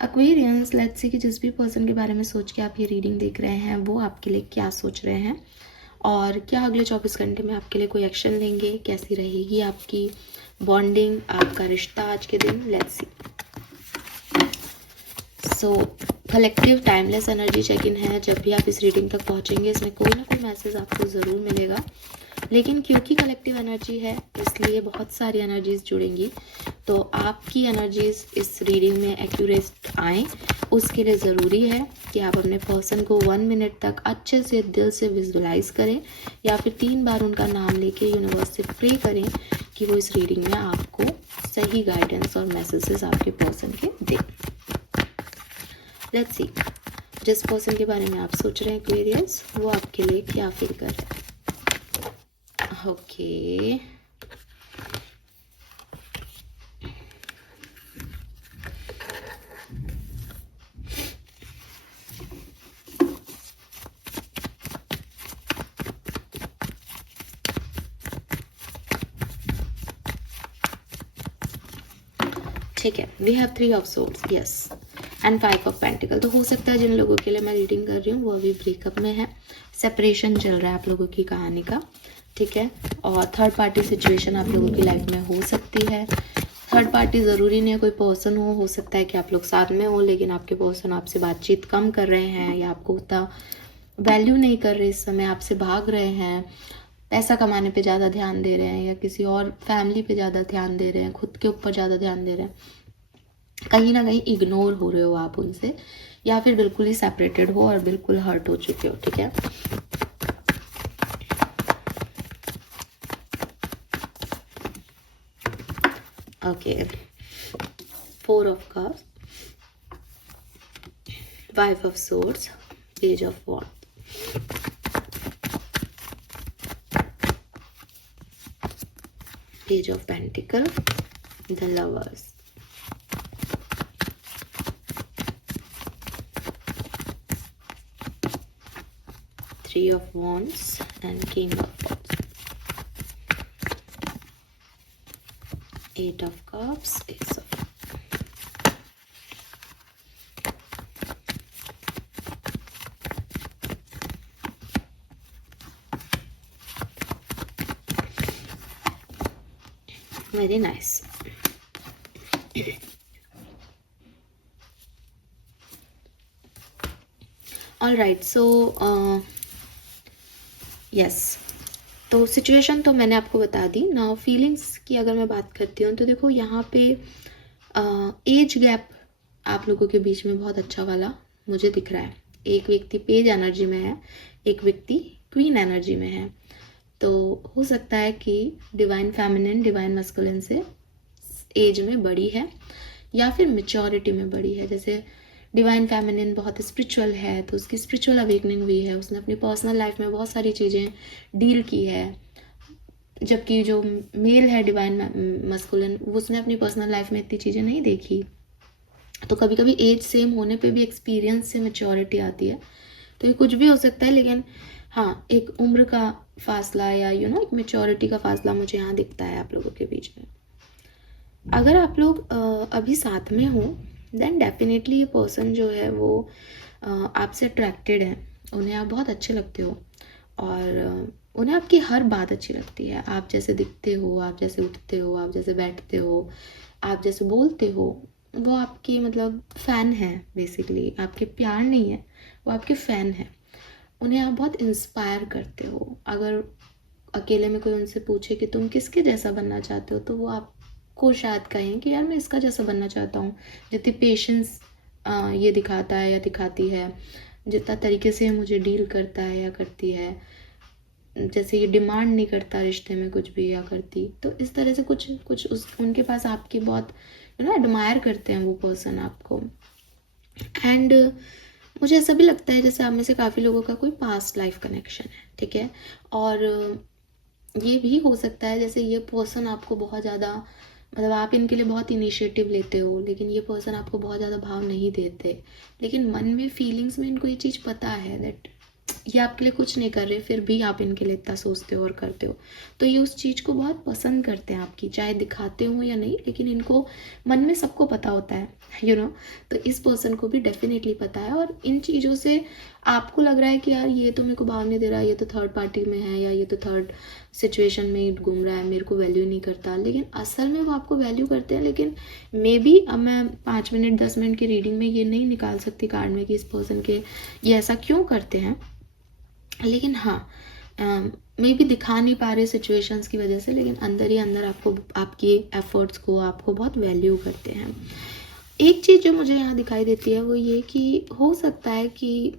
Aquarians, let's see कि जिस भी पर्सन के बारे में सोच के आप ये रीडिंग देख रहे हैं वो आपके लिए क्या सोच रहे हैं और क्या अगले 24 घंटे में आपके लिए कोई एक्शन लेंगे, कैसी रहेगी आपकी बॉन्डिंग, आपका रिश्ता आज के दिन। Let's see. So collective timeless energy check in है। जब भी आप इस रीडिंग तक पहुंचेंगे इसमें कोई ना कोई मैसेज आपको ज़रूर मिलेगा, लेकिन क्योंकि कलेक्टिव एनर्जी है इसलिए बहुत सारी एनर्जीज जुड़ेंगी, तो आपकी एनर्जीज इस रीडिंग में एक्यूरेट आएँ उसके लिए ज़रूरी है कि आप अपने पर्सन को 1 मिनट तक अच्छे से दिल से विजुअलाइज करें या फिर 3 बार उनका नाम लेके यूनिवर्स से प्रे करें कि वो इस रीडिंग में आपको सही गाइडेंस और मैसेजेस आपके पर्सन के दें। लेट्स सी, जिस पर्सन के बारे में आप सोच रहे हैं एक्वेरियस, वो आपके लिए क्या फील कर रहे हैं। ओके, ठीक है। We have 3 of swords, yes, and 5 of pentacle. तो हो सकता है जिन लोगों के लिए मैं रीडिंग कर रही हूँ वो अभी ब्रेकअप में है, सेपरेशन चल रहा है आप लोगों की कहानी का, ठीक है। और थर्ड पार्टी सिचुएशन आप लोगों की लाइफ में हो सकती है। थर्ड पार्टी ज़रूरी नहीं है कोई पर्सन हो सकता है कि आप लोग साथ में हो लेकिन आपके पर्सन आपसे बातचीत कम कर रहे हैं या आपको उतना वैल्यू नहीं कर रहे, इस समय आपसे भाग रहे हैं, पैसा कमाने पे ज़्यादा ध्यान दे रहे हैं या किसी और फैमिली पे ज़्यादा ध्यान दे रहे हैं, खुद के ऊपर ज़्यादा ध्यान दे रहे हैं, कहीं ना कहीं इग्नोर हो रहे हो आप उनसे, या फिर बिल्कुल ही सेपरेटेड हो और बिल्कुल हर्ट हो चुके हो, ठीक है। Okay, 4 of cups, 5 of swords, page of wand, page of pentacle, the lovers, Three of Wands and King of Wands, 8 of Cups, Ace of very nice. All right, so yes, तो situation तो मैंने आपको बता दी ना। Feelings की अगर मैं बात करती हूँ तो देखो यहाँ पे एज गैप आप लोगों के बीच में बहुत अच्छा वाला मुझे दिख रहा है। एक व्यक्ति पेज एनर्जी में है, एक व्यक्ति क्वीन एनर्जी में है, तो हो सकता है कि डिवाइन फेमिनिन डिवाइन मस्कुलिन से एज में बड़ी है या फिर मेच्योरिटी में बड़ी है। जैसे डिवाइन फेमिनिन बहुत स्पिरिचुअल है तो उसकी स्पिरिचुअल अवेकनिंग हुई है, उसने अपनी पर्सनल लाइफ में बहुत सारी चीज़ें डील की है, जबकि जो मेल है डिवाइन मस्कुलिन उसने अपनी पर्सनल लाइफ में इतनी चीज़ें नहीं देखी। तो कभी कभी एज सेम होने पे भी एक्सपीरियंस से मेच्योरिटी आती है, तो ये कुछ भी हो सकता है, लेकिन हाँ एक उम्र का फासला या एक मेच्योरिटी का फासला मुझे यहाँ दिखता है आप लोगों के बीच में। अगर आप लोग अभी साथ में हो देन डेफिनेटली ये पर्सन जो है वो आपसे अट्रैक्टेड है, उन्हें आप बहुत अच्छे लगते हो और उन्हें आपकी हर बात अच्छी लगती है। आप जैसे दिखते हो, आप जैसे उठते हो, आप जैसे बैठते हो, आप जैसे बोलते हो, वो आपके मतलब फ़ैन है बेसिकली, आपके प्यार नहीं है, वो आपके फ़ैन है। उन्हें आप बहुत इंस्पायर करते हो। अगर अकेले में कोई उनसे पूछे कि तुम किसके जैसा बनना चाहते हो तो वो आपको शायद कहें कि यार मैं इसका जैसा बनना चाहता हूँ। जितनी पेशेंस ये दिखाता है या दिखाती है, जितना तरीके से मुझे डील करता है या करती है, जैसे ये डिमांड नहीं करता रिश्ते में कुछ भी या करती, तो इस तरह से कुछ कुछ उनके पास आपकी बहुत एडमायर करते हैं वो पर्सन आपको। एंड मुझे ऐसा भी लगता है जैसे आप में से काफ़ी लोगों का कोई पास्ट लाइफ कनेक्शन है, ठीक है। और ये भी हो सकता है जैसे ये पर्सन आपको बहुत ज़्यादा मतलब आप इनके लिए बहुत इनिशिएटिव लेते हो लेकिन ये पर्सन आपको बहुत ज़्यादा भाव नहीं देते, लेकिन मन में फीलिंग्स में इनको ये चीज़ पता है दैट ये आपके लिए कुछ नहीं कर रहे, फिर भी आप इनके लिए इतना सोचते हो और करते हो। तो ये उस चीज़ को बहुत पसंद करते हैं आपकी, चाहे दिखाते हो या नहीं, लेकिन इनको मन में सबको पता होता है, तो इस पर्सन को भी डेफिनेटली पता है। और इन चीज़ों से आपको लग रहा है कि यार ये तो मेरे को भाव नहीं दे रहा, ये तो थर्ड पार्टी में है, या ये तो थर्ड सिचुएशन में घूम रहा है, मेरे को वैल्यू नहीं करता, लेकिन असल में वो आपको वैल्यू करते हैं। लेकिन मे बी अब मैं 5 मिनट 10 मिनट की रीडिंग में ये नहीं निकाल सकती कार्ड में कि इस पर्सन के ये ऐसा क्यों करते हैं, लेकिन हाँ, मे बी दिखा नहीं पा रहे सिचुएशंस की वजह से, लेकिन अंदर ही अंदर आपको, आपकी एफर्ट्स को, आपको बहुत वैल्यू करते हैं। एक चीज़ जो मुझे यहाँ दिखाई देती है वो ये कि हो सकता है कि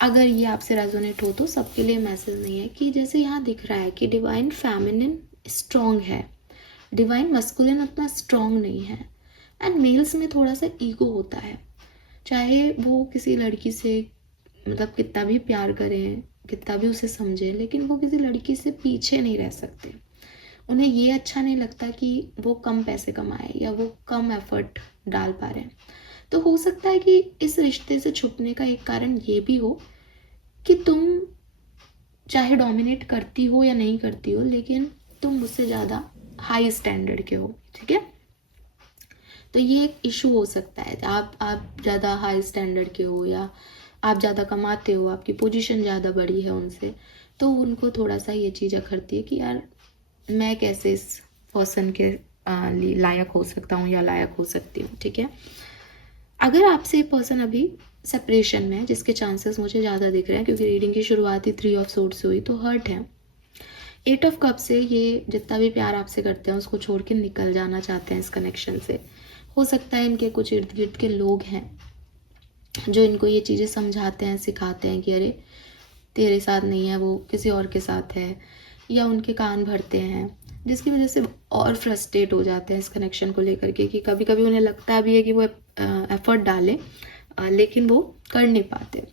अगर ये आपसे रेजोनेट हो तो सबके लिए मैसेज नहीं है, कि जैसे यहाँ दिख रहा है कि डिवाइन फेमिनिन स्ट्रॉन्ग है, डिवाइन मस्कुलिन उतना स्ट्रॉन्ग नहीं है। एंड मेल्स में थोड़ा सा ईगो होता है, चाहे वो किसी लड़की से मतलब कितना भी प्यार करें, कितना भी उसे समझें, लेकिन वो किसी लड़की से पीछे नहीं रह सकते। उन्हें ये अच्छा नहीं लगता कि वो कम पैसे कमाए या वो कम एफर्ट डाल पा रहे हैं। तो हो सकता है कि इस रिश्ते से छुपने का एक कारण ये भी हो कि तुम चाहे डोमिनेट करती हो या नहीं करती हो, लेकिन तुम मुझसे ज़्यादा हाई स्टैंडर्ड के हो, ठीक है। तो ये एक इशू हो सकता है, आप ज़्यादा हाई स्टैंडर्ड के हो, या आप ज़्यादा कमाते हो, आपकी पोजीशन ज़्यादा बड़ी है उनसे, तो उनको थोड़ा सा ये चीज़ अखरती है कि यार मैं कैसे इस पर्सन के लायक हो सकता हूँ या लायक हो सकती हूँ, ठीक है। अगर आपसे पर्सन अभी सेपरेशन में है, जिसके चांसेस मुझे ज़्यादा दिख रहे हैं क्योंकि रीडिंग की शुरुआत ही 3 ऑफ सोर्ड्स हुई, तो हर्ट है। 8 ऑफ कप से ये जितना भी प्यार आपसे करते हैं उसको छोड़ के निकल जाना चाहते हैं इस कनेक्शन से। हो सकता है इनके कुछ इर्द गिर्द के लोग हैं जो इनको ये चीज़ें समझाते हैं, सिखाते हैं कि अरे तेरे साथ नहीं है, वो किसी और के साथ है, या उनके कान भरते हैं, जिसकी वजह से और फ्रस्ट्रेट हो जाते हैं इस कनेक्शन को लेकर के, कि कभी कभी उन्हें लगता भी है कि वो एफर्ट डालें, लेकिन वो कर नहीं पाते।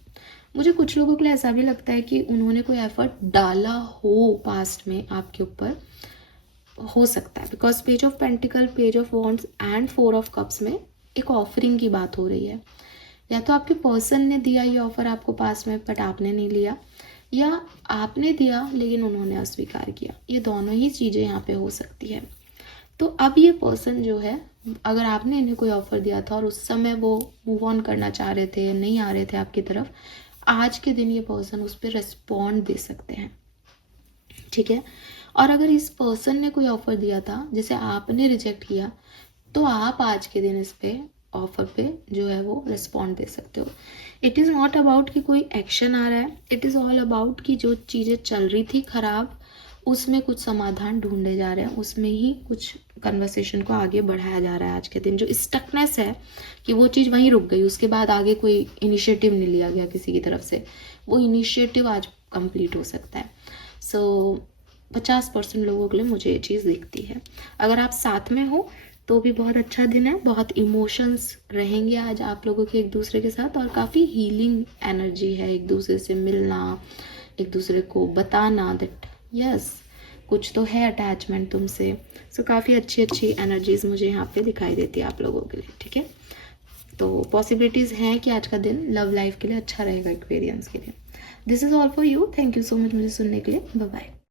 मुझे कुछ लोगों के लिए ऐसा भी लगता है कि उन्होंने कोई एफर्ट डाला हो पास्ट में आपके ऊपर, हो सकता है, because page of pentacle, page of wands and 4 of cups में एक ऑफरिंग की बात हो रही है। या तो आपके पर्सन ने दिया ये ऑफर आपको पास में बट आपने नहीं लिया, या आपने दिया लेकिन उन्होंने अस्वीकार किया। ये दोनों ही चीज़ें यहाँ पे हो सकती है। तो अब ये पर्सन जो है, अगर आपने इन्हें कोई ऑफर दिया था और उस समय वो मूव ऑन करना चाह रहे थे, नहीं आ रहे थे आपकी तरफ, आज के दिन ये पर्सन उस पर रिस्पॉन्ड दे सकते हैं, ठीक है। और अगर इस पर्सन ने कोई ऑफर दिया था जिसे आपने रिजेक्ट किया, तो आप आज के दिन इस पे ऑफर पे जो है वो रिस्पॉन्ड दे सकते हो। इट इज़ नॉट अबाउट कि कोई एक्शन आ रहा है, इट इज़ ऑल अबाउट कि जो चीज़ें चल रही थी खराब, उसमें कुछ समाधान ढूंढे जा रहे हैं, उसमें ही कुछ कन्वर्सेशन को आगे बढ़ाया जा रहा है। आज के दिन जो स्टकनेस है कि वो चीज़ वहीं रुक गई, उसके बाद आगे कोई इनिशिएटिव नहीं लिया गया किसी की तरफ से, वो इनिशिएटिव आज कंप्लीट हो सकता है। सो 50% लोगों के लिए मुझे ये चीज़ दिखती है। अगर आप साथ में हो तो भी बहुत अच्छा दिन है, बहुत इमोशंस रहेंगे आज आप लोगों के एक दूसरे के साथ, और काफ़ी हीलिंग एनर्जी है, एक दूसरे से मिलना, एक दूसरे को बताना दैट यस कुछ तो है अटैचमेंट तुमसे। सो काफ़ी अच्छी अच्छी एनर्जीज मुझे यहाँ पे दिखाई देती है आप लोगों के लिए, ठीक है। तो पॉसिबिलिटीज़ हैं कि आज का दिन लव लाइफ के लिए अच्छा रहेगा एक्वेरियंस के लिए। This is all for you. Thank you so much मुझे सुनने के लिए। Bye bye.